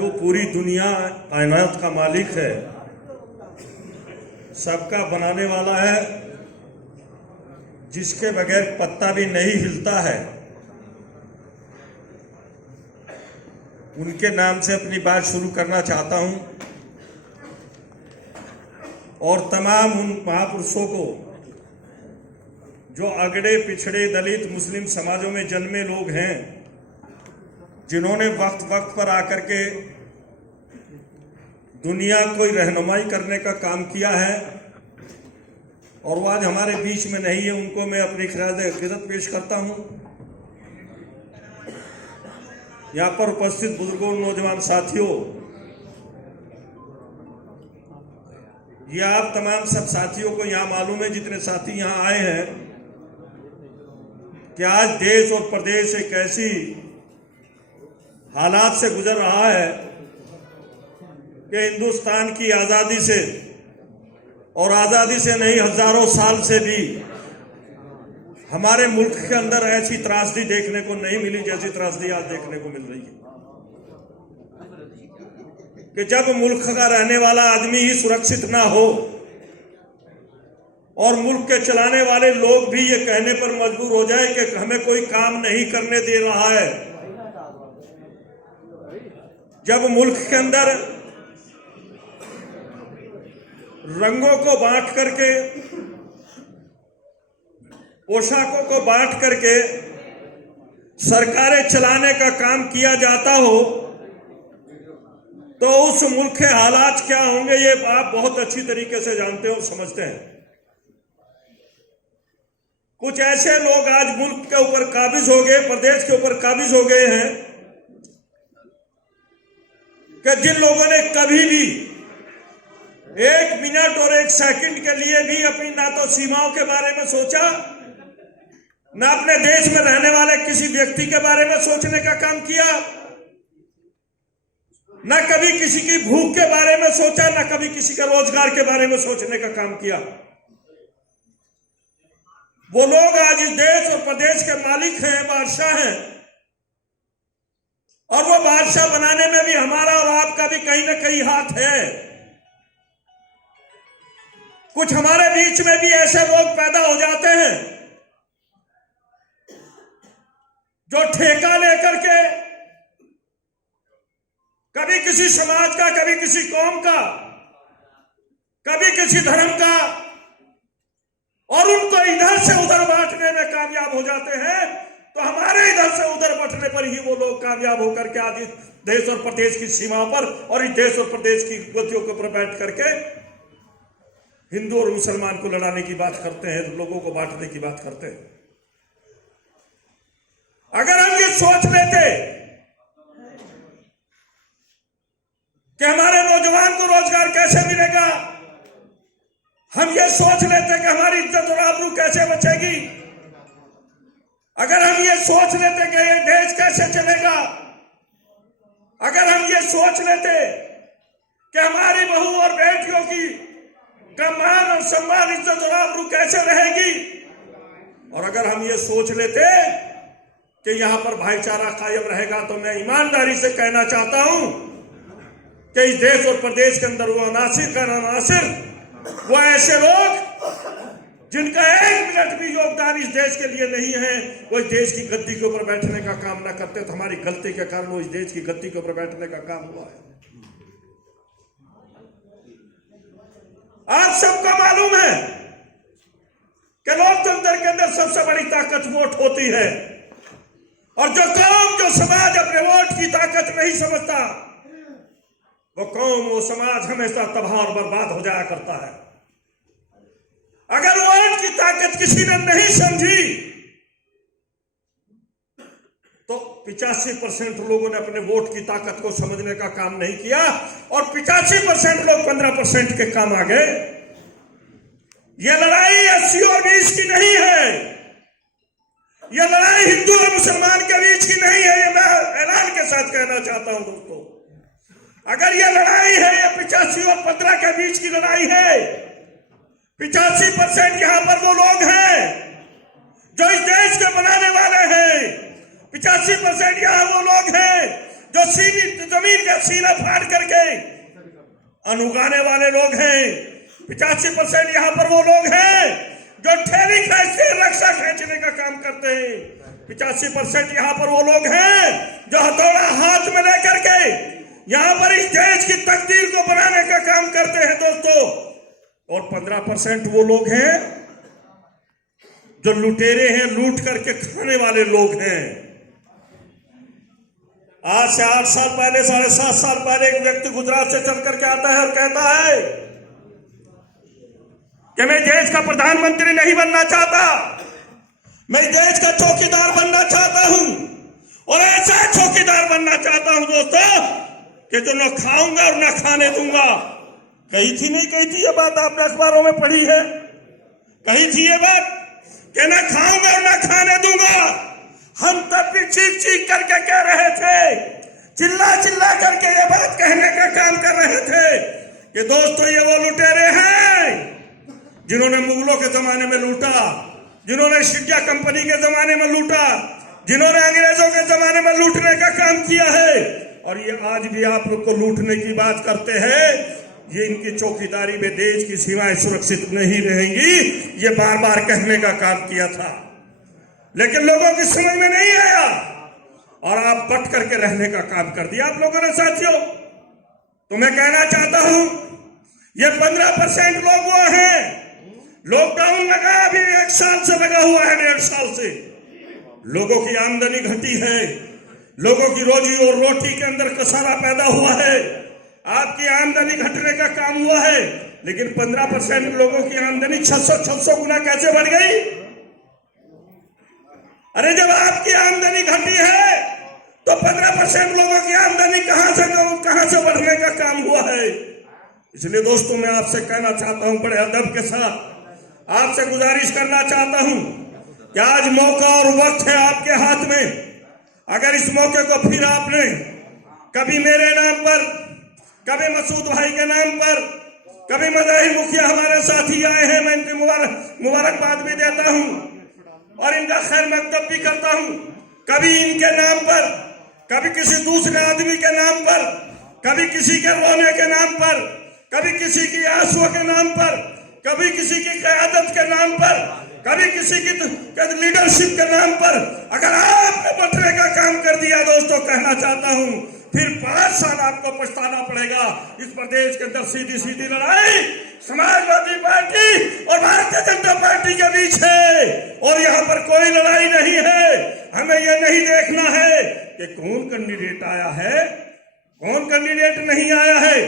जो पूरी दुनिया कायनात का मालिक है, सबका बनाने वाला है, जिसके बगैर पत्ता भी नहीं हिलता है, उनके नाम से अपनी बात शुरू करना चाहता हूं और तमाम उन महापुरुषों को जो अगड़े पिछड़े दलित मुस्लिम समाजों में जन्मे लोग हैं, जिन्होंने वक्त वक्त पर आकर के दुनिया को रहनुमाई करने का काम किया है और वो आज हमारे बीच में नहीं है, उनको मैं अपनी खिराज इज़्ज़त पेश करता हूं। यहां पर उपस्थित बुजुर्गों, नौजवान साथियों, ये आप तमाम सब साथियों को यहां मालूम है, जितने साथी यहां आए हैं, कि आज देश और प्रदेश एक ऐसी हालात से गुजर रहा है कि हिंदुस्तान की आजादी से, और आजादी से नहीं हजारों साल से भी हमारे मुल्क के अंदर ऐसी त्रासदी देखने को नहीं मिली जैसी त्रासदी आज देखने को मिल रही है। कि जब मुल्क का रहने वाला आदमी ही सुरक्षित ना हो और मुल्क के चलाने वाले लोग भी ये कहने पर मजबूर हो जाए कि हमें कोई काम नहीं करने दे रहा है, जब मुल्क के अंदर रंगों को बांट करके, पोशाकों को बांट करके सरकारें चलाने का काम किया जाता हो, तो उस मुल्क के हालात क्या होंगे ये आप बहुत अच्छी तरीके से जानते हो और समझते हैं। कुछ ऐसे लोग आज मुल्क के ऊपर काबिज हो गए, प्रदेश के ऊपर काबिज हो गए हैं, कि जिन लोगों ने कभी भी एक मिनट और एक सेकंड के लिए भी अपनी ना तो सीमाओं के बारे में सोचा, ना अपने देश में रहने वाले किसी व्यक्ति के बारे में सोचने का काम किया, ना कभी किसी की भूख के बारे में सोचा, ना कभी किसी के रोजगार के बारे में सोचने का काम किया। वो लोग आज इस देश और प्रदेश के मालिक हैं, बादशाह हैं, और वो बादशाह बनाने में भी हमारा और आपका भी कहीं ना कहीं हाथ है। कुछ हमारे बीच में भी ऐसे लोग पैदा हो जाते हैं जो ठेका लेकर के कभी किसी समाज का, कभी किसी कौम का, कभी किसी धर्म का, और उनको इधर से उधर बांटने में कामयाब हो जाते हैं। तो हमारे इधर से उधर बंटने पर ही वो लोग कामयाब होकर के आज इस देश और प्रदेश की सीमाओं पर और इस देश और प्रदेश की गतियों के ऊपर बैठ करके हिंदू और मुसलमान को लड़ाने की बात करते हैं, लोगों को बांटने की बात करते हैं। अगर हम ये सोच लेते कि हमारे नौजवान को रोजगार कैसे मिलेगा, हम ये सोच लेते कि हमारी इज्जत और आबरू कैसे बचेगी, अगर हम ये सोच लेते कि ये देश कैसे चलेगा, अगर हम ये सोच लेते कि हमारी बहू और बेटियों की का मान और सम्मान, इज्जत और आबरू कैसे रहेगी, और अगर हम ये सोच लेते कि यहां पर भाईचारा कायम रहेगा, तो मैं ईमानदारी से कहना चाहता हूं कि इस देश और प्रदेश के अंदर वो अनासिर का अनासिर, वो ऐसे लोग जिनका एक मिनट भी योगदान इस देश के लिए नहीं है, वो इस देश की गद्दी के ऊपर बैठने का काम ना करते, तो हमारी गलती के कारण वो इस देश की गद्दी के ऊपर बैठने का काम हुआ है। आप सबको मालूम है कि लोकतंत्र के अंदर सबसे बड़ी ताकत वोट होती है, और जो कौम, जो समाज अपने वोट की ताकत नहीं समझता, वो कौम, वो समाज हमेशा तबाह और बर्बाद हो जाया करता है। अगर वोट की ताकत किसी ने नहीं समझी, तो 85% लोगों ने अपने वोट की ताकत को समझने का काम नहीं किया, और 85% लोग 15% के काम आ गए। यह लड़ाई 80 और 20 की नहीं है, यह लड़ाई हिंदू और मुसलमान के बीच की नहीं है। ये मैं ऐलान के साथ कहना चाहता हूं दोस्तों, अगर यह लड़ाई है, यह 85 और 15 के बीच की लड़ाई है। 85% यहां पर वो लोग हैं जो इस देश के बनाने वाले हैं, 85% यहां वो लोग हैं जो जमीन का सीना फाड़ करके अन्न उगाने वाले लोग हैं। 85% यहाँ पर वो लोग हैं जो ठेली खींचते रक्षा खींचने का काम करते हैं। 85% यहाँ पर वो लोग हैं जो हथौड़ा हाथ में लेकर के यहाँ पर इस देश की तकदीर को बनाने का काम करते हैं दोस्तों। और 15% वो लोग हैं जो लुटेरे हैं, लूट करके खाने वाले लोग हैं। आज से 8 साल पहले, 7.5 साल पहले एक व्यक्ति गुजरात से चल करके आता है और कहता है कि मैं देश का प्रधानमंत्री नहीं बनना चाहता, मैं देश का चौकीदार बनना चाहता हूं। और ऐसा चौकीदार बनना चाहता हूं दोस्तों कि जो न खाऊंगा और न खाने दूंगा। कही थी नहीं कही थी ये बात, आपने अखबारों में पढ़ी है। कही थी ये बात कि न खाऊंगा और न खाने दूंगा। हम तब भी चीख चीख करके कह रहे थे, चिल्ला चिल्ला करके ये बात कहने का काम कर रहे थे कि दोस्तों ये वो लुटेरे हैं जिन्होंने मुगलों के जमाने में लूटा, जिन्होंने शिक्षा कंपनी के जमाने में लूटा, जिन्होंने अंग्रेजों के जमाने में लूटने का काम किया है। और ये आज भी आप लोग को लूटने की बात करते हैं। ये इनकी चौकीदारी में देश की सीमाएं सुरक्षित नहीं रहेंगी, ये बार बार कहने का काम किया था, लेकिन लोगों की समझ में नहीं आया और आप बट करके रहने का काम कर दिया आप लोगों ने। साथियों, तो मैं कहना चाहता हूं ये 15% लोग वो हैं। लॉकडाउन लगा, अभी 1 साल से लगा हुआ है, 1.5 साल से लोगों की आमदनी घटी है, लोगों की रोजी और रोटी के अंदर कसारा पैदा हुआ है, आपकी आमदनी घटने का काम हुआ है। लेकिन 15% लोगों की आमदनी 600 गुना कैसे बढ़ गई? अरे जब आपकी आमदनी घटी है तो 15% लोगों की आमदनी कहां से बढ़ने का काम हुआ है? इसलिए दोस्तों मैं आपसे कहना चाहता हूं, बड़े अदब के साथ आपसे गुजारिश करना चाहता हूं कि आज मौका और वक्त है आपके हाथ में। अगर इस मौके को फिर आपने कभी मेरे नाम पर, कभी मसूद भाई के नाम पर, कभी मज़ाहिर मुखिया हमारे साथी आए हैं, मैं इनकी मुबारकबाद भी देता हूं और इनका खैर मकदम भी करता हूं। कभी इनके नाम पर, कभी किसी दूसरे आदमी के नाम पर, कभी किसी के रोने के नाम पर, कभी किसी की आंसुओं के नाम पर, कभी किसी की क़यादत के नाम पर, कभी किसी की लीडरशिप के नाम पर अगर आपने बटने का काम कर दिया दोस्तों, कहना चाहता हूं फिर 5 साल आपको पछताना पड़ेगा। इस प्रदेश के अंदर सीधी लड़ाई समाजवादी पार्टी और भारतीय जनता पार्टी के बीच है और यहाँ पर कोई लड़ाई नहीं है। हमें यह नहीं देखना है कि कौन कैंडिडेट आया है, कौन कैंडिडेट नहीं आया है।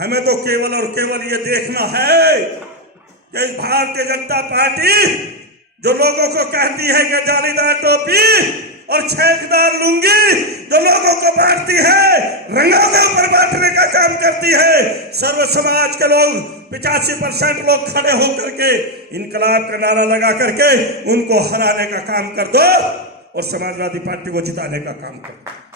हमें तो केवल और केवल ये देखना है कि भारतीय जनता पार्टी जो लोगों को कहती है कि जालीदार टोपी और छेकदार लुंगी जो लोगों को बांटती है, रंगों पर बांटने का काम करती है। सर्व समाज के लोग 85% लोग खड़े होकर के इनकलाब का नारा लगा करके उनको हराने का काम कर दो और समाजवादी पार्टी को जिताने का काम करो।